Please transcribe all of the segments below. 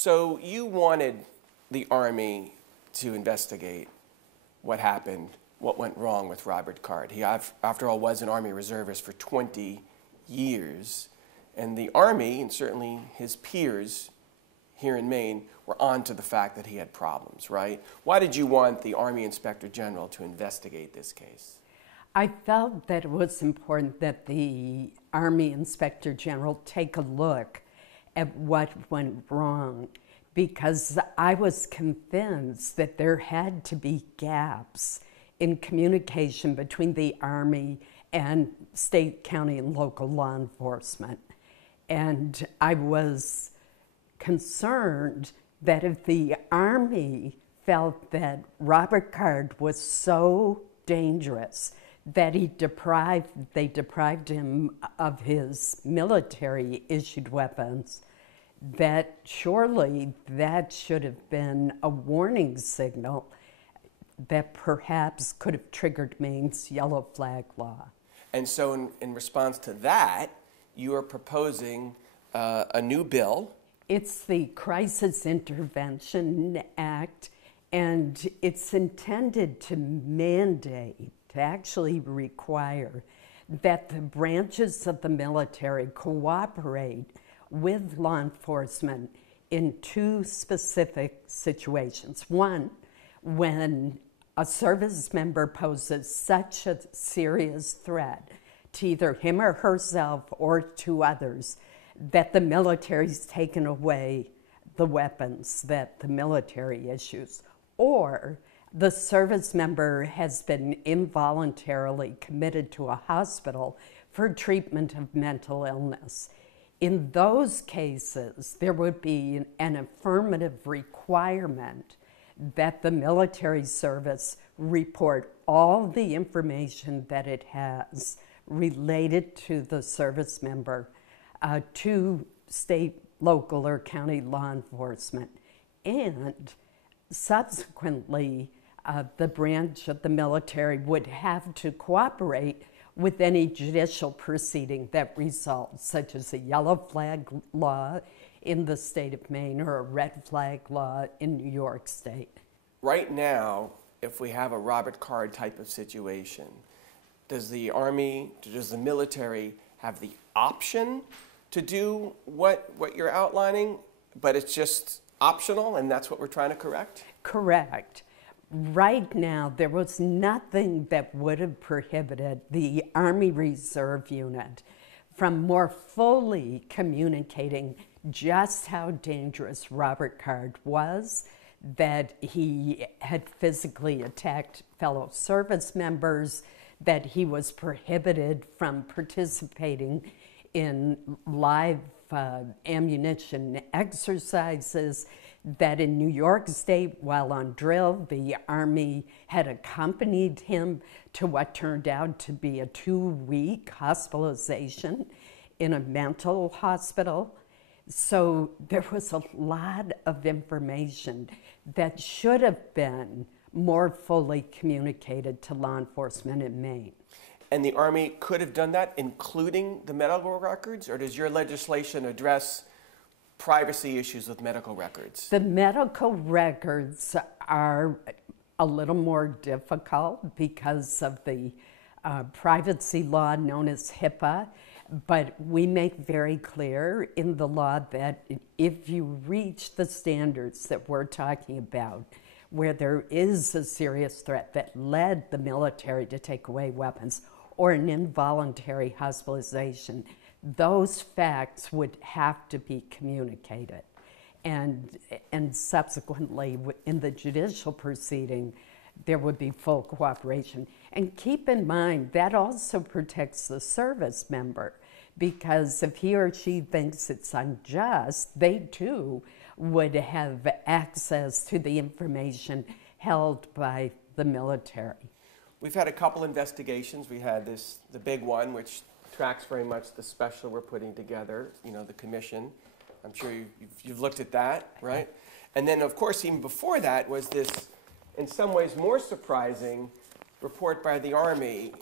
So you wanted the Army to investigate what happened, what went wrong with Robert Card. He, after all, was an Army reservist for 20 years. And the Army, and certainly his peers here in Maine, were on to the fact that he had problems, right? Why did you want the Army Inspector General to investigate this case? I felt that it was important that the Army Inspector General take a look at what went wrong, because I was convinced that there had to be gaps in communication between the Army and state, county, and local law enforcement. And I was concerned that if the Army felt that Robert Card was so dangerous that they deprived him of his military-issued weapons, that surely that should have been a warning signal that perhaps could have triggered Maine's yellow flag law. And so in response to that, you are proposing a new bill. It's the Crisis Intervention Act, and it's intended to mandate, to actually require, that the branches of the military cooperate with law enforcement in two specific situations. One, when a service member poses such a serious threat to either him or herself or to others that the military's taken away the weapons that the military issues, or the service member has been involuntarily committed to a hospital for treatment of mental illness. In those cases, there would be an affirmative requirement that the military service report all the information that it has related to the service member to state, local, or county law enforcement. And subsequently, the branch of the military would have to cooperate with any judicial proceeding that results, such as a yellow flag law in the state of Maine or a red flag law in New York State. Right now, if we have a Robert Card type of situation, does the Army, does the military have the option to do what you're outlining, but it's just optional and that's what we're trying to correct? Correct. Right now, there was nothing that would have prohibited the Army Reserve Unit from more fully communicating just how dangerous Robert Card was, that he had physically attacked fellow service members, that he was prohibited from participating in live ammunition exercises, that in New York State, while on drill, the Army had accompanied him to what turned out to be a 2-week hospitalization in a mental hospital. So there was a lot of information that should have been more fully communicated to law enforcement in Maine. And the Army could have done that, including the medical records, or does your legislation address privacy issues with medical records? The medical records are a little more difficult because of the privacy law known as HIPAA, but we make very clear in the law that if you reach the standards that we're talking about, where there is a serious threat that led the military to take away weapons or an involuntary hospitalization, those facts would have to be communicated. And subsequently, in the judicial proceeding, there would be full cooperation. And keep in mind, that also protects the service member, because if he or she thinks it's unjust, they too would have access to the information held by the military. We've had a couple investigations. We had the big one, which tracks very much the special we're putting together, the commission. I'm sure you've looked at that, right? And then, of course, even before that was this, in some ways, more surprising report by the Army,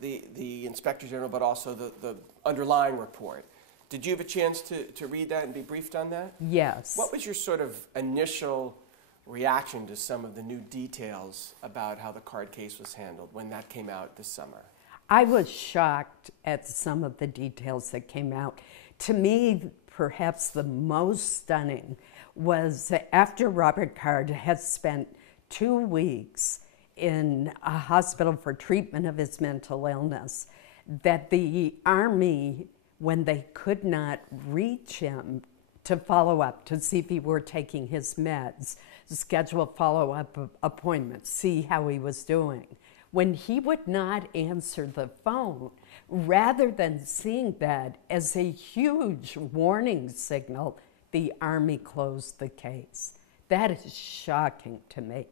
the Inspector General, but also the underlying report. Did you have a chance to read that and be briefed on that? Yes. What was your sort of initial reaction to some of the new details about how the card case was handled when that came out this summer? I was shocked at some of the details that came out. To me, perhaps the most stunning was after Robert Card had spent 2 weeks in a hospital for treatment of his mental illness, that the Army, when they could not reach him to follow up to see if he were taking his meds, schedule follow-up appointments, see how he was doing. When he would not answer the phone, rather than seeing that as a huge warning signal, the Army closed the case. That is shocking to me.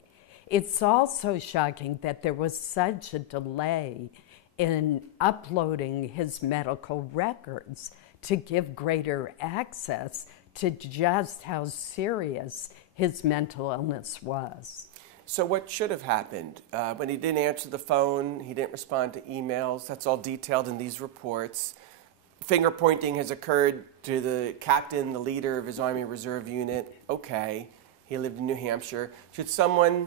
It's also shocking that there was such a delay in uploading his medical records to give greater access to just how serious his mental illness was. So what should have happened? When he didn't answer the phone, he didn't respond to emails, that's all detailed in these reports. Finger pointing has occurred to the captain, the leader of his Army Reserve unit. Okay, he lived in New Hampshire. Should someone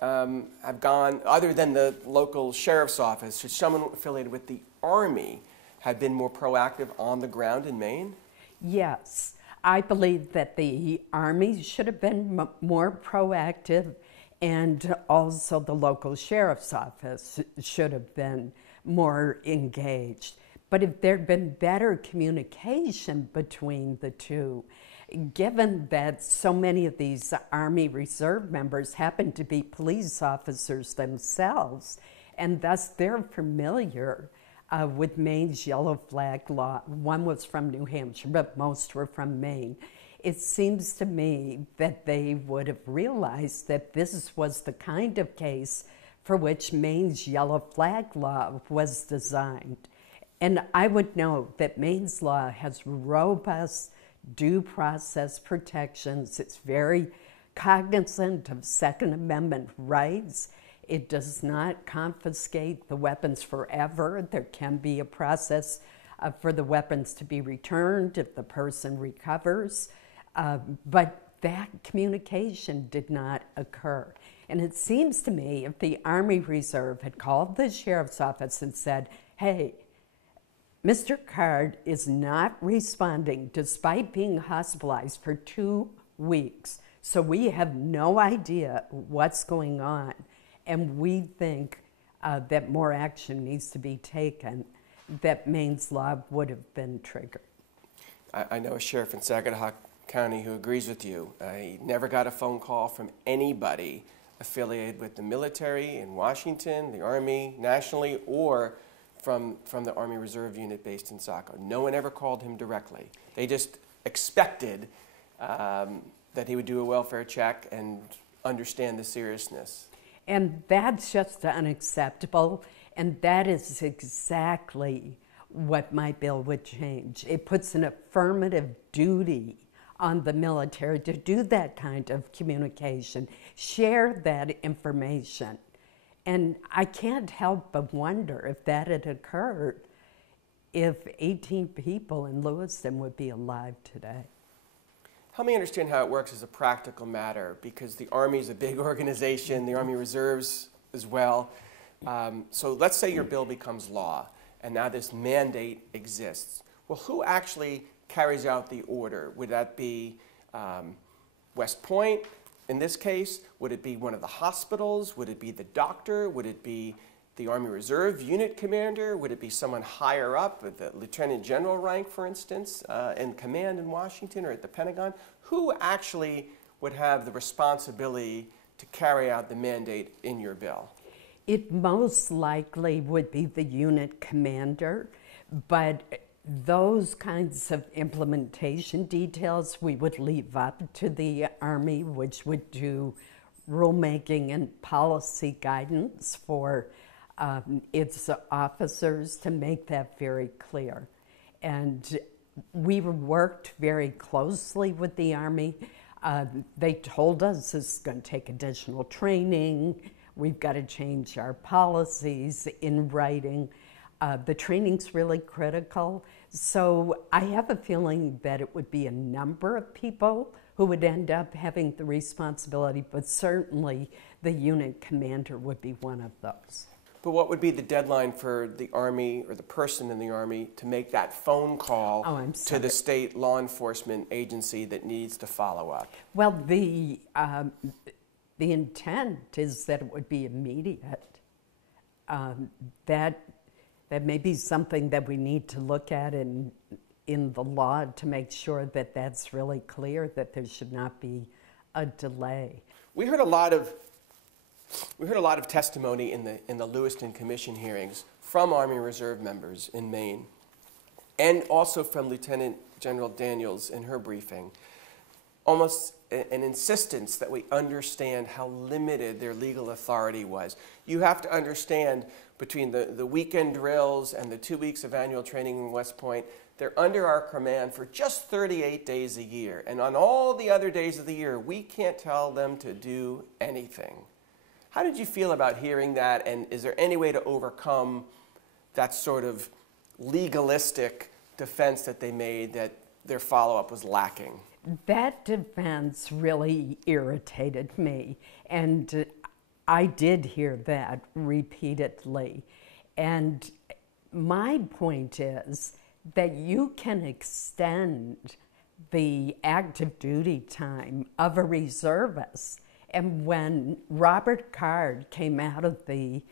have gone, other than the local sheriff's office, should someone affiliated with the Army have been more proactive on the ground in Maine? Yes, I believe that the Army should have been more proactive, and also the local sheriff's office should have been more engaged. But if there'd been better communication between the two, given that so many of these Army Reserve members happen to be police officers themselves, and thus they're familiar with Maine's yellow flag law. One was from New Hampshire, but most were from Maine. It seems to me that they would have realized that this was the kind of case for which Maine's yellow flag law was designed. And I would note that Maine's law has robust due process protections. It's very cognizant of Second Amendment rights. It does not confiscate the weapons forever. There can be a process for the weapons to be returned if the person recovers. But that communication did not occur. And it seems to me if the Army Reserve had called the sheriff's office and said, hey, Mr. Card is not responding despite being hospitalized for 2 weeks, so we have no idea what's going on, and we think that more action needs to be taken, that Maine's law would have been triggered. I know a sheriff in Saginaw County who agrees with you. He never got a phone call from anybody affiliated with the military in Washington, the Army, nationally, or from the Army Reserve unit based in Saco. No one ever called him directly. They just expected that he would do a welfare check and understand the seriousness. And that's just unacceptable, and that is exactly what my bill would change. It puts an affirmative duty on the military to do that kind of communication, share that information. And I can't help but wonder if that had occurred, if 18 people in Lewiston would be alive today. Help me understand how it works as a practical matter, because the Army is a big organization, the Army Reserves as well. So let's say your bill becomes law, and now this mandate exists. Well, who actually carries out the order? Would that be West Point? In this case, would it be one of the hospitals? Would it be the doctor? Would it be the Army Reserve unit commander? Would it be someone higher up at the lieutenant general rank, for instance, in command in Washington or at the Pentagon? Who actually would have the responsibility to carry out the mandate in your bill? It most likely would be the unit commander, but those kinds of implementation details we would leave up to the Army, which would do rulemaking and policy guidance for its officers to make that very clear. And we worked very closely with the Army. They told us this is going to take additional training. We've got to change our policies in writing. The training's really critical. So I have a feeling that it would be a number of people who would end up having the responsibility, but certainly the unit commander would be one of those. But what would be the deadline for the Army or the person in the Army to make that phone call to the state law enforcement agency that needs to follow up? Well, the intent is that it would be immediate. That may be something that we need to look at in the law to make sure that that's really clear, that there should not be a delay. We heard a lot of testimony in the Lewiston Commission hearings from Army Reserve members in Maine, and also from Lieutenant General Daniels in her briefing. Almost an insistence that we understand how limited their legal authority was. You have to understand, between the weekend drills and the 2 weeks of annual training in West Point, they're under our command for just 38 days a year. And on all the other days of the year, we can't tell them to do anything. How did you feel about hearing that, and is there any way to overcome that sort of legalistic defense that they made that their follow-up was lacking? That defense really irritated me, and I did hear that repeatedly. And my point is that you can extend the active duty time of a reservist. And when Robert Card came out of the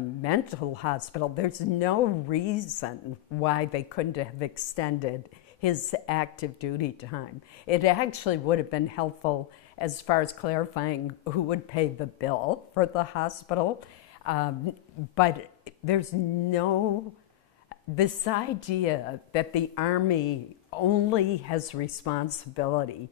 mental hospital, there's no reason why they couldn't have extended his active duty time. It actually would have been helpful as far as clarifying who would pay the bill for the hospital. But there's this idea that the Army only has responsibility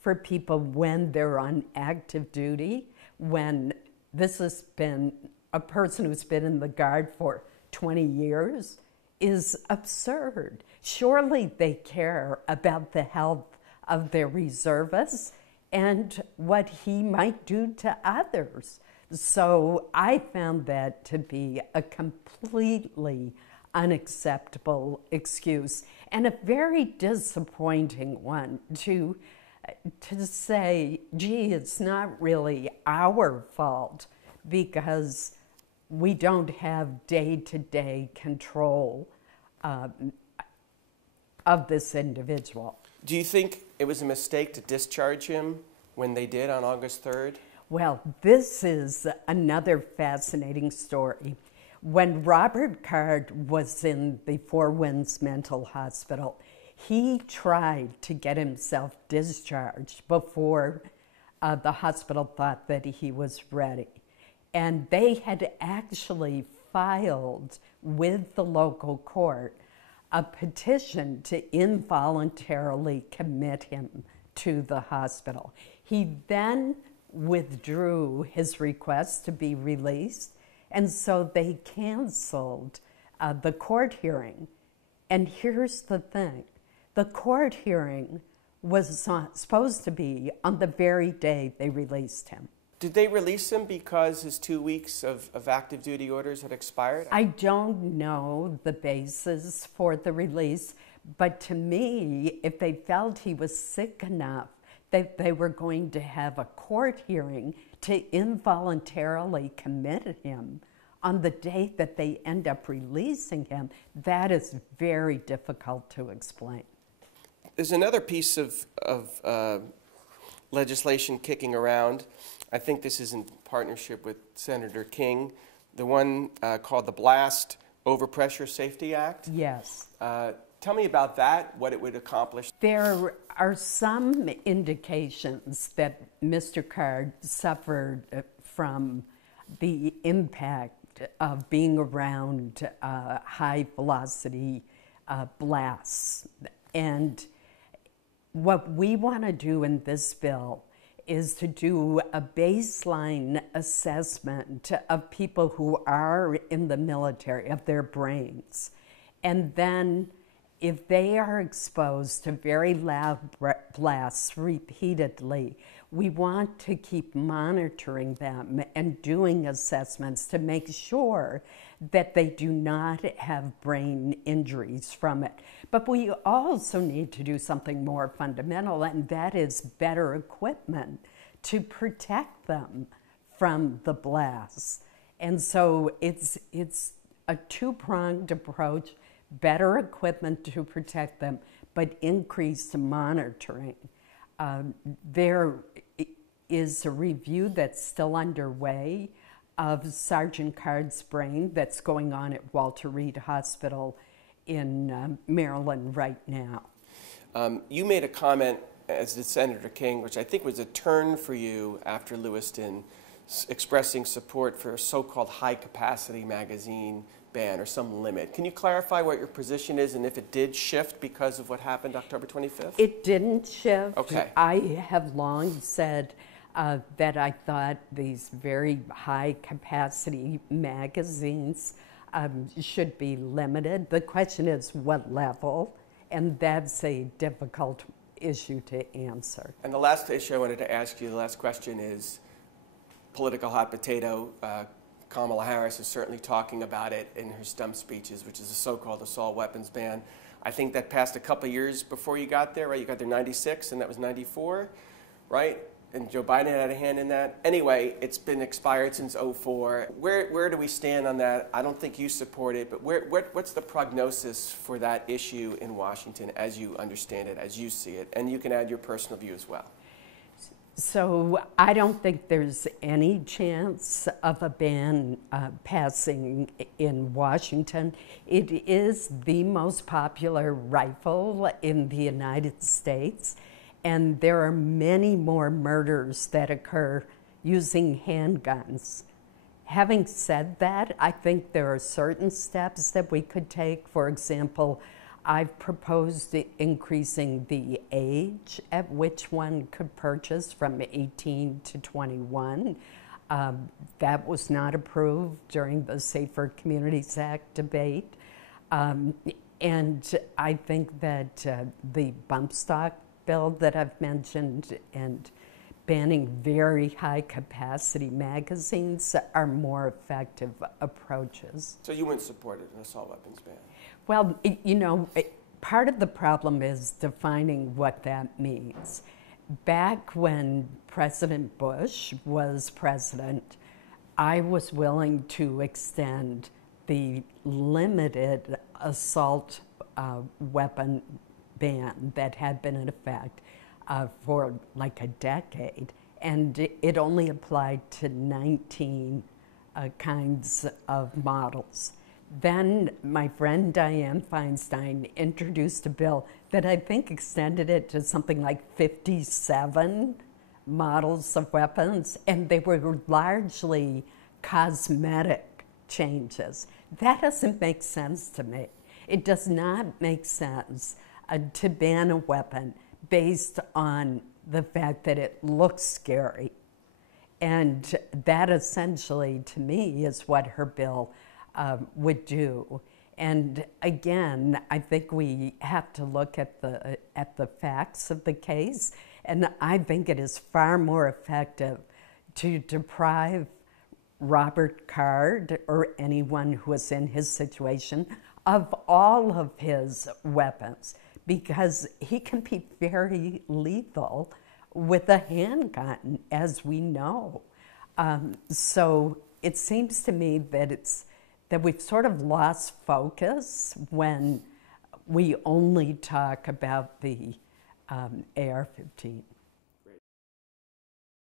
for people when they're on active duty, when this has been a person who's been in the Guard for 20 years, is absurd. Surely they care about the health of their reservists and what he might do to others. So I found that to be a completely unacceptable excuse, and a very disappointing one to say, gee, it's not really our fault because we don't have day-to-day control of this individual. Do you think it was a mistake to discharge him when they did on August 3rd? Well, this is another fascinating story. When Robert Card was in the Four Winds Mental Hospital, he tried to get himself discharged before the hospital thought that he was ready. And they had actually filed with the local court a petition to involuntarily commit him to the hospital. He then withdrew his request to be released, and so they canceled the court hearing. And here's the thing. The court hearing was supposed to be on the very day they released him. Did they release him because his 2 weeks of active duty orders had expired? I don't know the basis for the release, but to me, if they felt he was sick enough that they were going to have a court hearing to involuntarily commit him on the day that they end up releasing him, that is very difficult to explain. There's another piece of legislation kicking around. I think this is in partnership with Senator King, the one called the Blast Overpressure Safety Act. Yes. Tell me about that, what it would accomplish. There are some indications that Mr. Card suffered from the impact of being around high velocity blasts. And what we want to do in this bill is to do a baseline assessment of people who are in the military, of their brains, and then if they are exposed to very loud blasts repeatedly, we want to keep monitoring them and doing assessments to make sure that they do not have brain injuries from it. But we also need to do something more fundamental, and that is better equipment to protect them from the blasts. And so it's a two-pronged approach: better equipment to protect them, but increased monitoring. There is a review that's still underway of Sergeant Card's brain that's going on at Walter Reed Hospital in Maryland right now. You made a comment, as did Senator King, which I think was a turn for you after Lewiston, expressing support for a so-called high-capacity magazine ban or some limit. Can you clarify what your position is and if it did shift because of what happened October 25th? It didn't shift. Okay. I have long said that I thought these very high-capacity magazines should be limited. The question is what level, and that's a difficult issue to answer. And the last issue I wanted to ask you, the last question is political hot potato. Kamala Harris is certainly talking about it in her stump speeches, which is the so-called assault weapons ban. I think that passed a couple of years before you got there, right? You got there in 96 and that was 94, right? And Joe Biden had a hand in that. Anyway, it's been expired since 04. Where do we stand on that? I don't think you support it, but what's the prognosis for that issue in Washington as you understand it, as you see it? And you can add your personal view as well. So I don't think there's any chance of a ban passing in Washington. It is the most popular rifle in the United States, and there are many more murders that occur using handguns. Having said that, I think there are certain steps that we could take. For example, I've proposed increasing the age at which one could purchase from 18 to 21. That was not approved during the Safer Communities Act debate. And I think that the bump stock bill that I've mentioned and banning very high capacity magazines are more effective approaches. So you wouldn't support an assault weapons ban? Well, you know, part of the problem is defining what that means. Back when President Bush was president, I was willing to extend the limited assault weapon ban that had been in effect for like a decade, and it only applied to 19 kinds of models. Then my friend Dianne Feinstein introduced a bill that I think extended it to something like 57 models of weapons, and they were largely cosmetic changes. That doesn't make sense to me. It does not make sense to ban a weapon based on the fact that it looks scary. And that essentially, to me, is what her bill would do. And again, I think we have to look at the facts of the case, and I think it is far more effective to deprive Robert Card or anyone who is in his situation of all of his weapons, because he can be very lethal with a handgun, as we know. So it seems to me that we've sort of lost focus when we only talk about the AR-15.